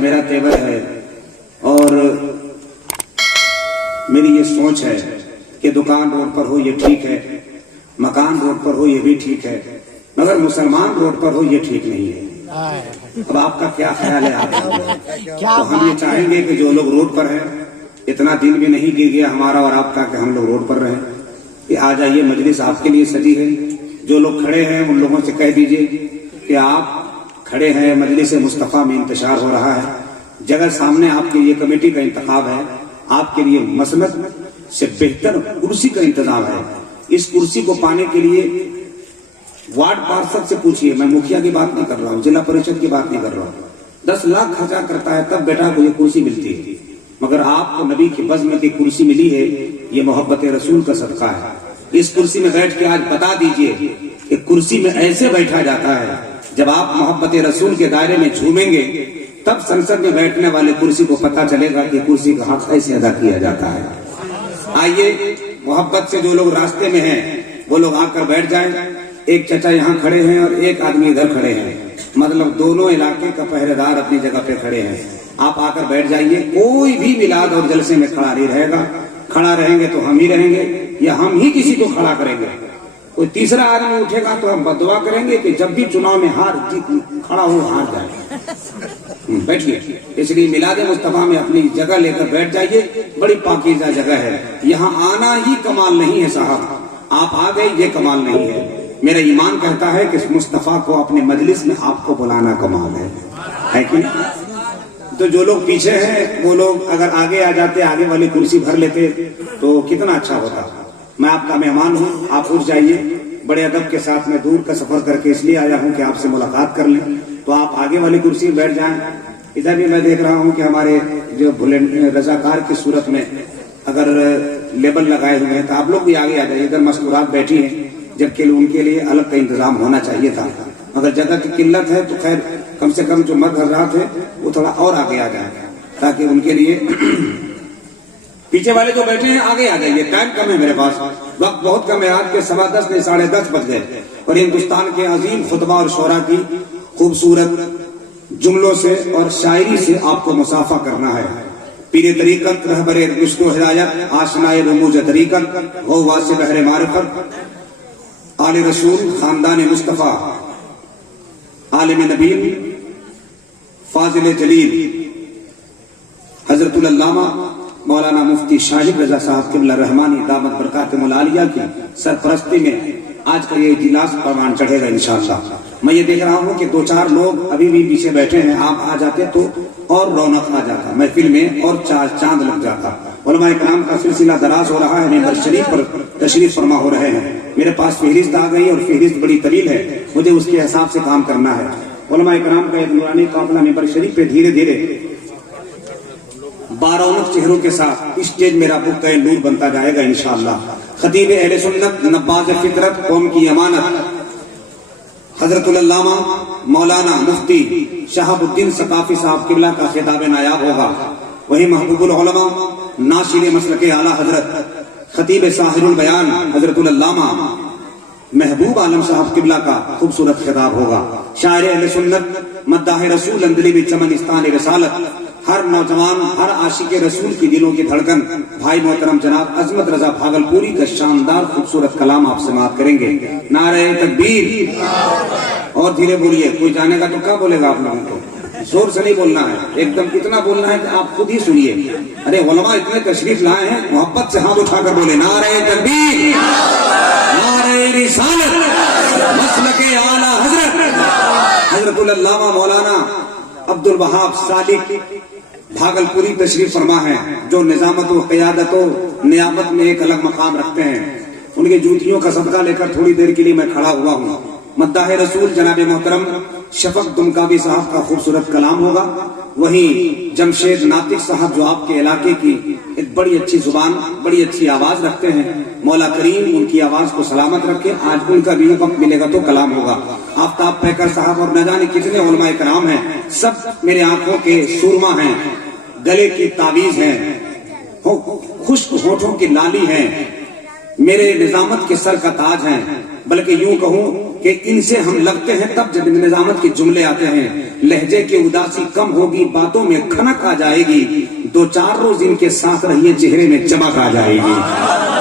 मेरा तेवर है और मेरी ये सोच है कि दुकान रोड पर हो ये ठीक है, मकान रोड पर हो ये भी ठीक है, मगर मुसलमान रोड पर हो ये ठीक नहीं है। अब आपका क्या ख्याल है? आप तो हम ये चाहेंगे कि जो लोग रोड पर हैं, इतना दिन भी नहीं गिर गया हमारा और आपका कि हम लोग रोड पर रहें, कि आ जाइए, मजलिस आपके लिए सजी है। जो लोग खड़े हैं उन लोगों से कह दीजिए कि आप खड़े हैं, मजलिस मुस्तफा में इंतशार हो रहा है, जगह सामने आपके लिए कमेटी का इंतखाब है, आपके लिए मसनद से बेहतर कुर्सी का इंतजाम है। इस कुर्सी को पाने के लिए वार्ड पार्षद से पूछिए, मैं मुखिया की बात नहीं कर रहा हूँ, जिला परिषद की बात नहीं कर रहा हूँ, 10 लाख खर्चा करता है तब बेटा को ये कुर्सी मिलती है, मगर आपको नबी की बज़्म की कुर्सी मिली है, ये मोहब्बत रसूल का सदका है। इस कुर्सी में बैठ के आज बता दीजिए कि कुर्सी में ऐसे बैठा जाता है, जब आप मोहब्बत रसूल के दायरे में झूमेंगे तब संसद में बैठने वाले कुर्सी को पता चलेगा कि कुर्सी का हक ऐसे अदा किया जाता है। आइए, मोहब्बत से जो लोग रास्ते में हैं वो लोग आकर बैठ जाएं। एक चचा यहाँ खड़े हैं और एक आदमी इधर खड़े हैं, मतलब दोनों इलाके का पहरेदार अपनी जगह पे खड़े हैं। आप आकर बैठ जाइए, कोई भी मिलाद और जलसे में खड़ा नहीं रहेगा। खड़ा रहेंगे तो हम ही रहेंगे या हम ही किसी को खड़ा करेंगे। कोई तीसरा आदमी उठेगा तो हम बददुआ करेंगे कि जब भी चुनाव में हार जीत खड़ा हो हार जाए। बैठिए, इसलिए मिलाद मुस्तफा में अपनी जगह लेकर बैठ जाइए। बड़ी पाकीज़ा जगह है, यहाँ आना ही कमाल नहीं है साहब, आप आ गए ये कमाल नहीं है। मेरा ईमान कहता है कि मुस्तफा को अपने मजलिस में आपको बुलाना कमाल है कि नहीं? तो जो लोग पीछे हैं वो लोग अगर आगे आ जाते, आगे वाली कुर्सी भर लेते तो कितना अच्छा होता। मैं आपका मेहमान हूँ, आप उठ जाइए। बड़े अदब के साथ मैं दूर का सफर करके इसलिए आया हूँ कि आपसे मुलाकात कर लें, तो आप आगे वाली कुर्सी में बैठ जाएं। इधर भी मैं देख रहा हूँ कि हमारे जो रजाकार की सूरत में अगर लेबल लगाए हुए हैं तो आप लोग भी आगे आ जाइए। इधर मस्तूरात बैठी हैं, जबकि उनके लिए अलग का इंतजाम होना चाहिए था, मगर जगह की किल्लत है तो खैर कम से कम जो मर्द हजरात है वो थोड़ा और आगे आ जाए ताकि उनके लिए पीछे वाले जो बैठे हैं आगे आ जाइए। टाइम कम है मेरे पास, वक्त बहुत कम है। आज के 10:15 नहीं 10:30 बज गए और हिंदुस्तान के अजीम खुतबा और शोरा की खूबसूरत जुमलों से और शायरी से आपको मुसाफा करना है। पीरे तरीकत, रहबरे रुश्द व हिदायत, आशनाए रमूज तरीकत, गो वासे बहरे मारिफत, आले रसूल, खानदान मुस्तफा, आलिम नबील, फाजिल जलील, हजरतुल अल्लामा मौलाना मुफ्ती शाहिद रजा साहब क़िबला रहमानी दामत बरकातुहुल आलिया की सरपरस्ती में आज का ये इजलास परवान चढ़ेगा इंशाअल्लाह। मैं ये देख रहा हूँ कि 2-4 लोग अभी भी पीछे बैठे हैं, आप आ जाते तो और रौनक आ जाता, महफिल में और चांद लग जाता। उलमाए किराम का सिलसिला दराज हो रहा है, मिंबर शरीफ पर तशरीफ फरमा हो रहे हैं। मेरे पास फहरिस्त आ गई और फहरिस्त बड़ी तवील है, मुझे उसके हिसाब से काम करना है। उलमाए किराम का एक नूरानी काफिला मिंबर शरीफ पे धीरे धीरे 12 चेहरों के साथ स्टेज मेरा बुक़्क़े नूर बनता जाएगा इंशाअल्लाह। खतीब अहले सुन्नत, नब्बाज़ फितरत, कौम की अमानत, हजरतुल अल्लामा मौलाना मुफ्ती शहाबुद्दीन सकाफी साहब क़िबला का खिताब नायाब होगा। वही महबूबुल उलमा, नाशिर मसलके आला हजरत, खतीब साहिरुल बयान हजरतुल अल्लामा महबूब आलम साहब क़िबला का खूबसूरत खिताब होगा। शायर अहले सुन्नत, मद्दाह रसूल, अंदलिबी चमनिस्तान रिसालत, हर नौजवान, हर आशिक रसूल की दिलों की धड़कन भाई मोहतरम जनाब अजमत रजा भागलपुरी का शानदार खूबसूरत कलाम आप समाअत करेंगे। नारे तकबीर, और धीरे बोलिए, कोई जानेगा तो क्या बोलेगा आप लोगों को, जोर से नहीं बोलना है, एकदम इतना बोलना है कि आप खुद ही सुनिए। अरे उलमा इतने तशरीफ लाए हैं, मोहब्बत से हाथ उठाकर बोले नारे तकबीर, नारे रिसालत, मसलके आला हजरत हजरतुल अल्लामा मौलाना अब्दुल वहाब सादिक भागलपुरी तशरीफ फरमा है, जो निजामत व क़ियादत व नियामत में एक अलग मकाम रखते हैं। उनके जूतियों का सदका लेकर थोड़ी देर के लिए मैं खड़ा हुआ हूँ। मद्दाह रसूल जनाब मोहतरम शफक दुमकावी साहब का खूबसूरत कलाम होगा। वहीं जमशेद नातिक साहब जो आपके इलाके की एक बड़ी अच्छी जुबान, बड़ी अच्छी आवाज रखते हैं, मौला करीम उनकी आवाज को सलामत रखे। आज उनका भी वक्त मिलेगा तो कलाम होगा। आफ्ताब पैकर साहब और न जाने कितने उलमाए कराम हैं, सब मेरे आंखों के सुरमा हैं, गले की तावीज हैं, खुश्क होठों की लाली हैं, मेरे निजामत के सर का ताज हैं, बल्कि यूं कहूं کہ ان سے ہم لگتے ہیں تب جب نظامت کے جملے آتے ہیں. لہجے کی اداسی کم ہوگی, باتوں میں کھنک آ جائے گی, 2-4 روز ان کے ساتھ رہیے, چہرے میں چمک آ جائے گی.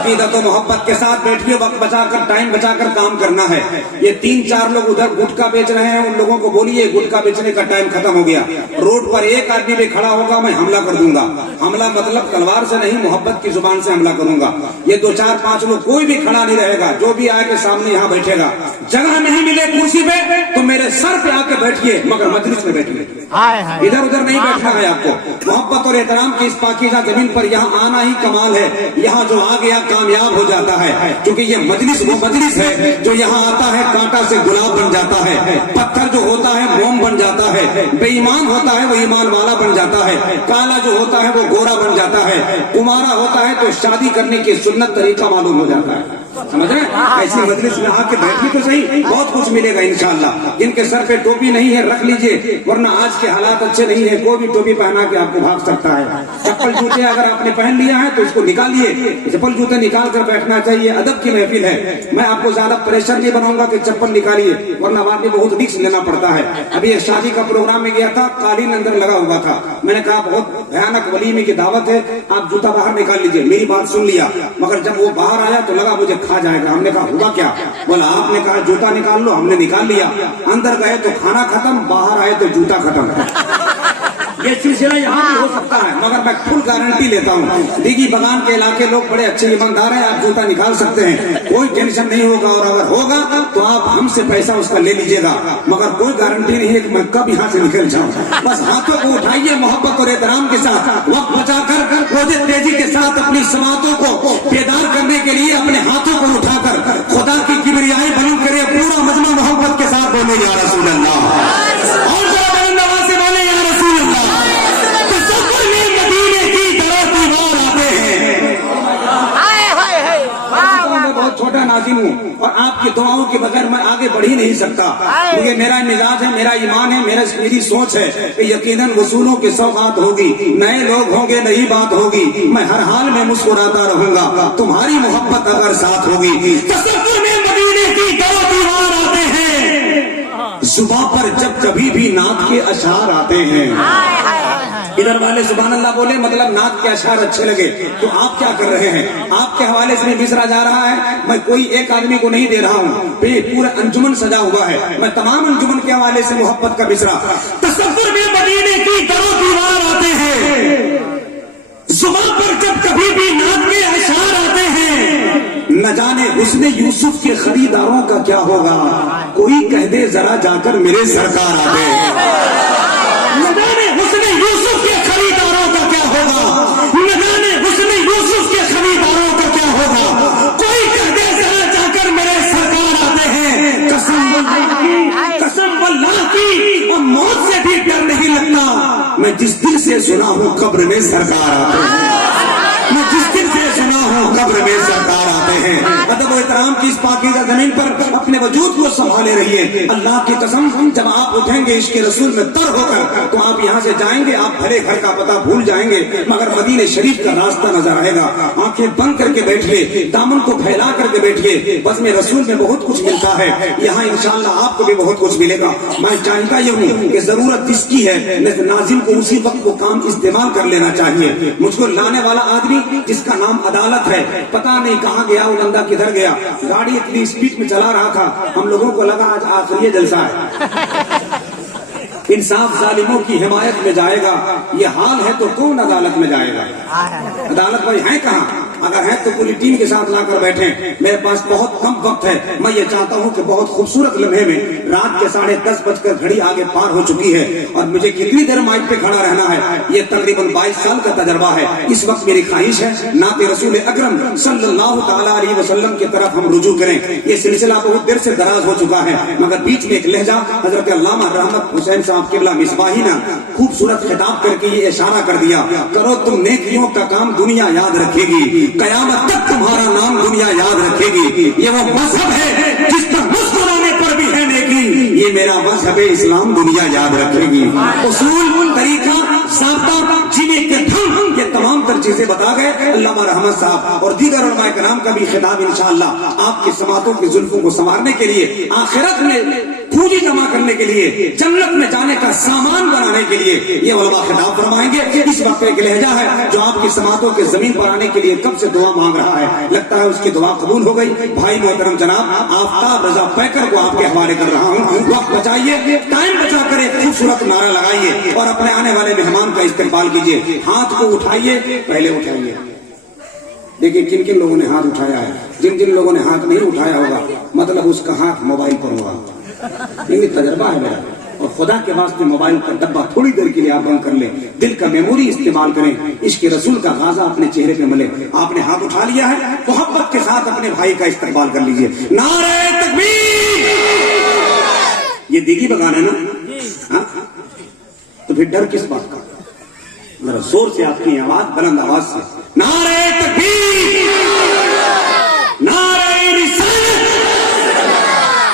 عقیدت و محبت کے ساتھ بیٹھیے, وقت بچا کر, ٹائم بچا کر کام کرنا ہے. یہ 3-4 لوگ ادھر گٹکا بیچ رہے ہیں, ان لوگوں کو بولیے گٹکا بیچنے کا ٹائم ختم ہو گیا. روڈ پر ایک آدمی بھی کھڑا ہوگا میں حملہ کر دوں گا. حملہ مطلب تلوار سے نہیں, محبت کی زبان سے حملہ کروں گا. یہ 2-4-5 لوگ, کوئی بھی کھڑا نہیں رہے گا, جو بھی آئے کے سامنے یہاں بیٹھے گا. جگہ نہیں ملے کرسی پہ تو میرے سر پہ آ کے بیٹھیے, مگر مجلس میں بیٹھیے, ادھر ادھر نہیں بیٹھنا ہے آپ کو. محبت اور احترام کی اس پاکیزہ زمین پر یہاں آنا ہی کمال ہے. یہاں جو آ گیا کامیاب ہو جاتا ہے, کیونکہ یہ مجلس وہ مجلس ہے جو یہاں آتا ہے کانٹا سے گلاب بن جاتا ہے, پتھر جو ہوتا ہے موم بن جاتا ہے, بے ایمان ہوتا ہے وہ ایمان والا بن جاتا ہے, کالا جو ہوتا ہے وہ گورا بن جاتا ہے, کمارا ہوتا ہے تو شادی کرنے کی سنت طریقہ معلوم ہو جاتا ہے. سمجھ رہے ہیں؟ ایسی مجلس میں آ کے بیٹھیے تو صحیح, بہت کچھ ملے گا انشاءاللہ. جن کے سر پہ ٹوپی نہیں ہے رکھ لیجئے, ورنہ آج کے حالات اچھے نہیں ہیں, کوئی بھی ٹوپی پہنا کے آپ کو بھاگ سکتا ہے. چپل جوتے اگر آپ نے پہن لیا ہے تو اس کو نکالیے, چپل جوتے نکال کر بیٹھنا چاہیے. ادب کی محفل ہے, میں آپ کو زیادہ پریشر نہیں بناؤں گا کہ چپل نکالیے, ورنہ بعد میں بہت رسک لینا پڑتا ہے. ابھی ایک شادی کا پروگرام میں گیا تھا, قالین اندر لگا ہوا تھا, میں نے کہا بہت بھیانک ولیمے کی دعوت ہے, آپ جوتا باہر نکال لیجئے. میری بات سن لیا, مگر جب وہ باہر آیا تو لگا مجھے کھا جائے گا. ہم نے کہا ہوا کیا؟ بولا آپ نے کہا جوتا نکال لو, ہم نے نکال لیا. اندر گئے تو کھانا ختم, باہر آئے تو جوتا ختم. یہ سلسلہ یہاں بھی ہو سکتا ہے, مگر میں فل گارنٹی لیتا ہوں. دیگی بغان کے علاقے لوگ بڑے اچھے ایماندار ہیں, آپ جوتا نکال سکتے ہیں, کوئی ٹینشن نہیں ہوگا. اور اگر ہوگا تو آپ ہم سے پیسہ اس کا لے لیجئے گا, مگر کوئی گارنٹی نہیں ہے کہ میں کب یہاں سے نکل جاؤں. بس ہاتھوں کو اٹھائیے محبت اور احترام کے ساتھ, وقت بچا کر روزے تیزی کے ساتھ اپنی سماعتوں کو بیدار کرنے کے لیے اپنے ہاتھوں کو اٹھا کر خدا کی کبریائی بلند کرے. پورا مجمع محبت کے ساتھ بولے یا رسول اللہ, اور ذرا بلند آواز سے بولے یا رسول اللہ. بہت چھوٹا ناظم ہوں اور آپ کی دعاؤں کے بغیر میں آگے بڑھ ہی نہیں سکتا. کیونکہ میرا مزاج ہے, میرا ایمان ہے, میری سوچ ہے کہ یقیناً وصولوں کی سوغات ہوگی, نئے لوگ ہوں گے, نئی بات ہوگی, میں ہر حال میں مسکراتا رہوں گا تمہاری محبت اگر ساتھ ہوگی. تصور میں مدینے کی درو دیوار آتے ہیں, زباں پر جب کبھی بھی نعت کے اشعار آتے ہیں. ادھر والے سبحان اللہ بولے, مطلب نعت کے اشعار اچھے لگے, تو آپ کیا کر رہے ہیں؟ آپ کے حوالے سے مصرع جا رہا ہے, میں کوئی ایک آدمی کو نہیں دے رہا ہوں, پورا انجمن سجا ہوا ہے, میں تمام انجمن کے حوالے سے محبت کا مصرع. تصور میں مدینے کی درو دیوار آتے ہیں, زبان پر جب کبھی بھی نعت کے اشعار آتے ہیں, نہ جانے حسن یوسف کے خریداروں کا کیا ہوگا, کوئی کہہ دے ذرا جا کر میرے سرکار آتے ہیں. نہ جانے حسن یوسف کے خریداروں کا کیا ہوگا, نہ جانے حسن یوسف کے خریداروں کا کیا ہوگا, کوئی کہہ دے ذرا جا کر میرے سرکار آتے ہیں. قسم واللہ کی, اور موت سے بھی ڈر نہیں لگتا, میں جس دل سے سنا ہوں قبر میں سرکار آتے ہیں, میں جس دل سے سنا ہوں قبر میں سرکار آتے ہیں. ادب و احترام کی اس پاکیزہ زمین پر اپنے وجود کو سنبھالے رہیے. اللہ کی قسم, جب آپ اٹھیں گے عشق رسول میں تر ہو کر, تو آپ یہاں سے جائیں گے, آپ بھرے گھر کا پتہ بھول جائیں گے, مگر مدینے شریف کا راستہ نظر آئے گا. آنکھیں بند کر کے بیٹھیے, دامن کو پھیلا کر کے بیٹھیے, بس میں رسول میں بہت کچھ ملتا ہے, یہاں انشاءاللہ آپ کو بھی بہت کچھ ملے گا. میں چاہتا یہ ہوں کہ ضرورت جس کی ہے ناظم کو اسی وقت وہ کام استعمال کر لینا چاہیے. مجھ کو لانے والا آدمی جس کا نام عدالت ہے, پتہ نہیں کہاں گیا, اولندا کدھر گیا, گاڑی اتنی اسپیڈ میں چلا رہا تھا, ہم لوگوں کو لگا آج آخری جلسہ ہے. انصاف ظالموں کی حمایت میں جائے گا, یہ حال ہے تو کون عدالت میں جائے گا؟ عدالت بھائی ہیں کہاں؟ اگر ہے تو پوری ٹیم کے ساتھ لا کر بیٹھیں. میرے پاس بہت کم وقت ہے, میں یہ چاہتا ہوں کہ بہت خوبصورت لمحے میں, رات کے 10:30 گھڑی آگے پار ہو چکی ہے اور مجھے کتنی دیر مائک پہ کھڑا رہنا ہے, یہ تقریباً 22 سال کا تجربہ ہے. اس وقت میری خواہش ہے نعت رسول اکرم صلی اللہ تعالیٰ علیہ وسلم کی طرف ہم رجوع کریں. یہ سلسلہ بہت دیر سے دراز ہو چکا ہے, مگر بیچ میں ایک لہجہ حضرت علامہ رحمت حسین صاحب قبلہ مصباحی نے خوبصورت خطاب کر کے یہ اشارہ کر دیا, کرو تم نیکیوں کا کام, دنیا یاد رکھے گی, قیامت تک تمہارا نام دنیا یاد رکھے گی. یہ وہ مذہب ہے جس پر مسکرانے پر بھی ہے نیکی, یہ میرا مذہب اسلام دنیا یاد رکھے گی. اصول, طریقہ, ضابطہ, جینے کے ڈھنگ, یہ تمام تر چیزیں بتا گئے. है अल्लामा रहमत साहब और दीगर उलमाए कराम का भी खिताब इंशाअल्लाह आपकी समातों की जुल्फों को संवारने के लिए, आखिरत में पूंजी जमा करने के लिए, जन्नत में जाने का सामान बनाने के लिए ये उलमा खिताब फरमाएंगे। इस वक्त एक लहजा है जो आपकी समातों के जमीन पर आने के लिए कब से दुआ मांग रहा है, लगता है उसकी दुआ कबूल हो गई। भाई मोहतरम जनाब आफ्ताब रजा पैकर को आपके हवाले कर रहा हूँ। वक्त बचाइए, टाइम बचा कर एक खूबसूरत नारा लगाइए और अपने आने वाले मेहमान का इस्तेमाल कीजिए। हाथ को उठाइए, पहले उठाइए। देखिए किन किन लोगों ने हाथ उठाया है। जिन जिन लोगों ने हाथ नहीं उठाया होगा मतलब उसका हाथ मोबाइल पर होगा, ये तजर्बा है मेरा। और खुदा के वास्ते मोबाइल का डब्बा थोड़ी देर के लिए आप बंद कर लें, दिल का मेमोरी इस्तेमाल करें, इसके रसूल का गाजा अपने चेहरे पे मले। आपने हाथ उठा लिया है, मोहब्बत के साथ अपने भाई का इस्तेमाल कर लीजिए। नारे तकबीर। ये दीगी बगान है ना, हाँ? तो फिर डर किस बात का? जरा जोर से आपकी आवाज, बुलंद आवाज से नारे तकबीर, नारे रिसालत,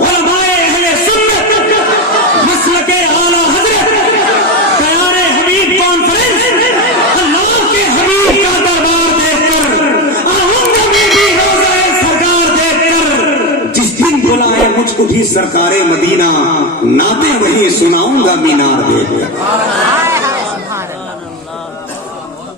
उलमाए अहले सुन्नत, मसलके आला हज़रत, प्यारे हबीब कॉन्फ्रेंस, अल्लाह के हबीब का दरबार देखकर, आऊंगा मैं भी रोज़े सरकार देखकर, जिस दिन बुलाए मुझको भी सरकारे मदीना, नाते वही सुनाऊंगा मीनार देखकर।